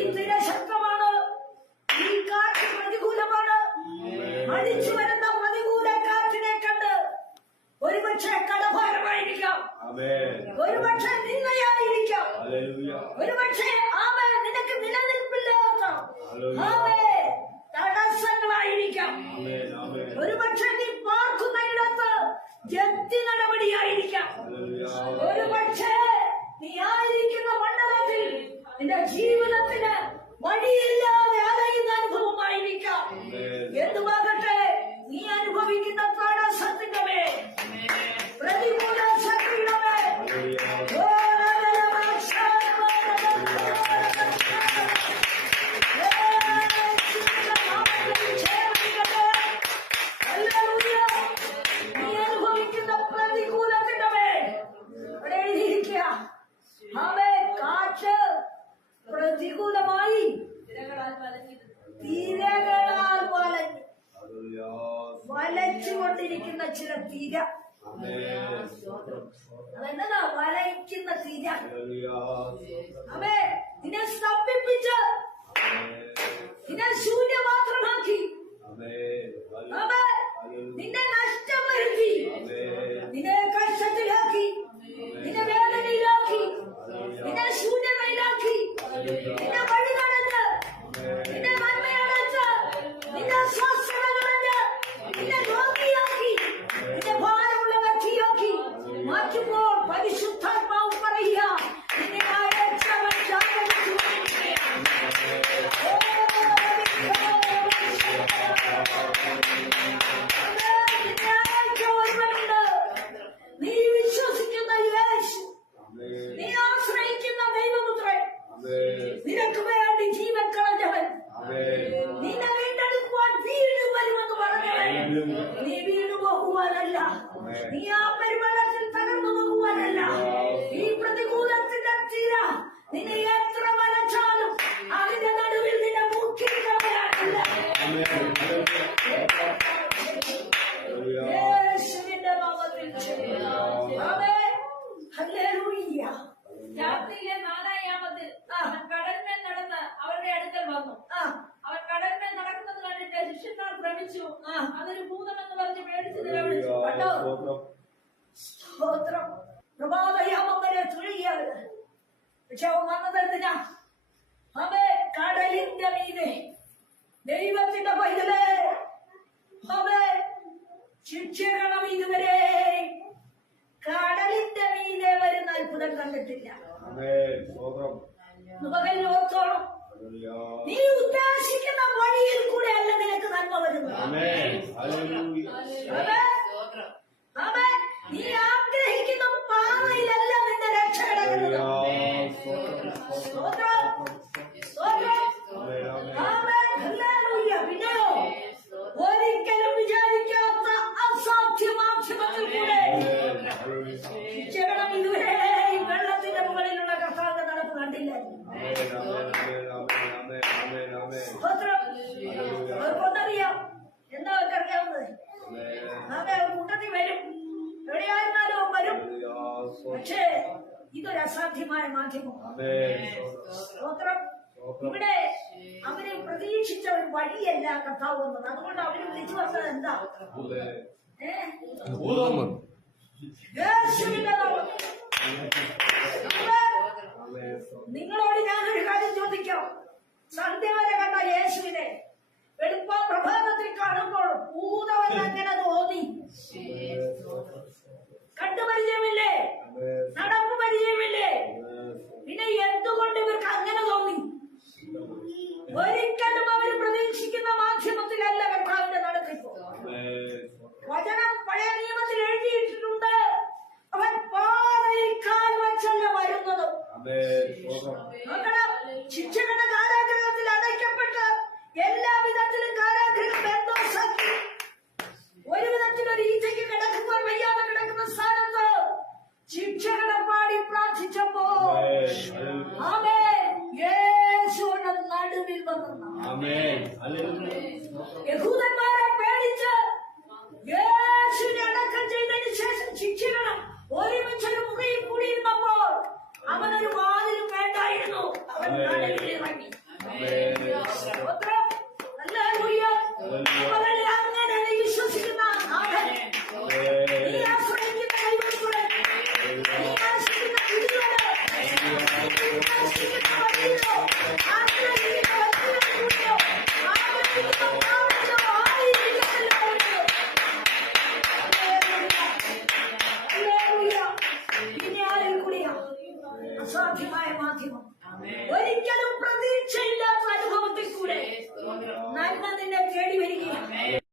ഈ തിര ശക്തമാണ്. ഈ കാറ്റ് പ്രതികൂലമാണ്. അടിച്ചു വരുന്ന പ്രതികൂല കാറ്റിനെ കണ്ട് ഒരുപക്ഷെ കടഭാരമായിരിക്കാം. ഒരുപക്ഷെ നിന്നയായിരിക്കാം ഒരുപക്ഷെ ആമേ നിനക്ക് നിലനിൽപ്പില്ലാത്ത ആമേ തടസ്സങ്ങളായിരിക്കാം. ഒരുപക്ഷെ നീ പാർക്കുന്നയിടത്ത് ജപ്തി നടപടിയായിരിക്കാം. ഒരുപക്ഷെ നീ ആയിരിക്കുന്ന What do you അതെന്നതാ വലയ്ക്കുന്ന തീര അവേ നിന്നെ സ്തംഭിപ്പിച്ച് നിന്നെ ശൂന്യമാത്രമാക്കി അവേ നിനക്ക് വേണ്ടി ജീവൻ കളഞ്ഞവൻ നിന്നെ വീണ്ടെടുക്കുവാൻ വീട് വരുമെന്ന് പറഞ്ഞവൻ. നീ വീണു പോകുവാനല്ല നീ ആ ആ. അതൊരു ഭൂതമെന്ന് പറഞ്ഞ് പേടിച്ച് നിലവിളിച്ചു. കണ്ടോ? സ്തോത്രം. പ്രഭാതയാമം വരെ തുഴയത് പക്ഷെ അവൻ വന്നത് എന്തിനാ? അവൻ കടലിന്റെ മീതെ ദൈവത്തിന്റെ പൈതലേ. അവൻ ശിക്ഷണം ഇതുവരെ. കടലിന്റെ മീതെ വരുന്ന അത്ഭുതം കണ്ടിട്ടില്ല. പകൽ ഓർത്തോളം നീ ഉദ്ദേശിക്കുന്ന വഴിയിൽ കൂടെ അല്ല നിനക്ക് നന്മ വരുന്നത്. നീ ആഗ്രഹിക്കുന്ന പാതയിലല്ല നിന്റെ രക്ഷ കിടക്കുന്നത്. പിന്നെയോ ഒരിക്കലും വിചാരിക്കാത്ത അസാധ്യമാധ്യമത്തിൽ കൂടെ ഇതുവരെ വെള്ളത്തിന്റെ മുകളിലുള്ള കർത്താവിന്റെ നടപ്പ് കണ്ടില്ല സ്തോത്രം അവർക്കൊന്നറിയാം എന്താ അവർക്ക് അറിയാവുന്നത് ആമേ അവർ കൂട്ടത്തിൽ വരും എവിടെയായിരുന്നാലും അവൻ വരും പക്ഷേ ഇതൊരു അസാധ്യമായ മാധ്യമമാണ് സ്തോത്രം. ഇവിടെ അവരെ പ്രതീക്ഷിച്ച ഒരു വഴിയല്ല കർത്താവ് വന്നത്. അതുകൊണ്ട് അവർ വിളിച്ചു പറഞ്ഞത് എന്താ? നിങ്ങളോട് ഞാൻ ഒരു കാര്യം ചോദിക്കാം. സന്ധ്യ വരെ കണ്ട യേശുവിനെ വെളുപ്പ പ്രഭാതത്തിൽ കാണുമ്പോൾ ഭൂതവൻ അങ്ങനെ തോന്നി. കണ്ടു ശിക്ഷകന്റെ കാരാഗ്രഹത്തിൽ അടയ്ക്കപ്പെട്ട് എല്ലാ വിധത്തിലും കാരാഗ്രഹം ബന്ധോസാക്കി ഒരു വിധത്തിൽ ഒരു ഈച്ചയ്ക്ക് കിടക്കുമ്പോൾ വയ്യാതെ കിടക്കുന്ന സ്ഥാനത്ത് ശിക്ഷകളെ പാടി പ്രാർത്ഥിച്ചപ്പോ ആമേ യേശുവിന്റെ നടുവിൽ വന്നു. യഹൂദന്മാരെ പേടിച്ച് യേശുവിനെ അടക്കം ചെയ്തതിനു ശേഷം ശിക്ഷിക്കണം ഒരുമിച്ചൊരു മുറിയിൽ കൂടിയിരുന്നപ്പോൾ അവനൊരു വാതിലും വേണ്ടായിരുന്നു. അവൻ